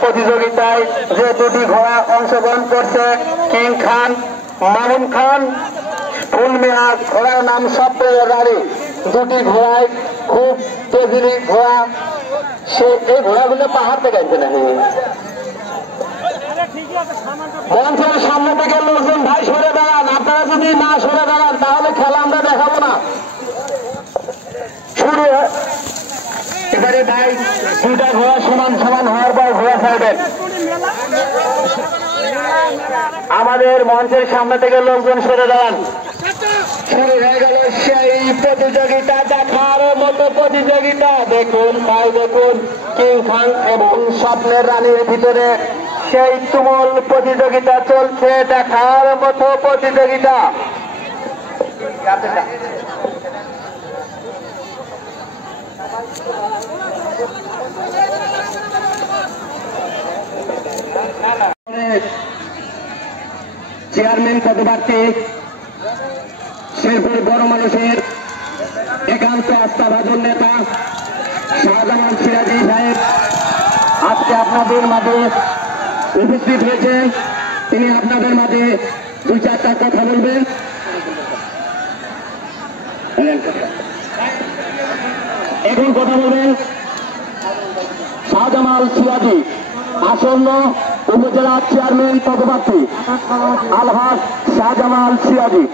প্রতিযোগিতায় যে দুটি ঘোড়া অংশগ্রহণ করছে, কিং খান, মামুন খান, ফুল মিয়া, ঘোড়ার নাম সপ্তাহ রানী। দুটি ঘোড়ায় খুব তেজি ঘোড়া। সে এই ঘোড়াগুলো পাহাড় থেকে আনছে নাকি? মঞ্চের সামনে থেকে লোকজন ভাই সরে দাঁড়ান। আপনারা যদি না সরে দাঁড়ান তাহলে খেলা আমরা দেখাবো না। শুরু এবারে ভাই দুটা ঘোড়া সমান সমান হওয়ার পর ঘোড়া ছাড়বেন। আমাদের মঞ্চের সামনে থেকে লোকজন সরে দাঁড়ান। শুরু হয়ে গেল সেই প্রতিযোগিতা, দেখার মতো প্রতিযোগিতা। দেখুন ভাই, দেখুন কিং খান এবং স্বপ্নের রানীর ভিতরে সেই তুমুল প্রতিযোগিতা চলছে, দেখার মতো প্রতিযোগিতা। চেয়ারম্যান পদপ্রার্থী শেরপুর বড় মানুষের একান্ত আস্থাভাজন নেতা শাহজামাল সিরাজি সাহেব আজকে আপনাদের মাঝে উপস্থিত হয়েছেন। তিনি আপনাদের মাঝে দুই চারটা কথা বলবেন। এখন কথা বলবেন শাহজামাল সিরাজি, আসন্ন উপজেলা চেয়ারম্যান পদপ্রার্থী আলহাজ শাহজামাল সিরাজি।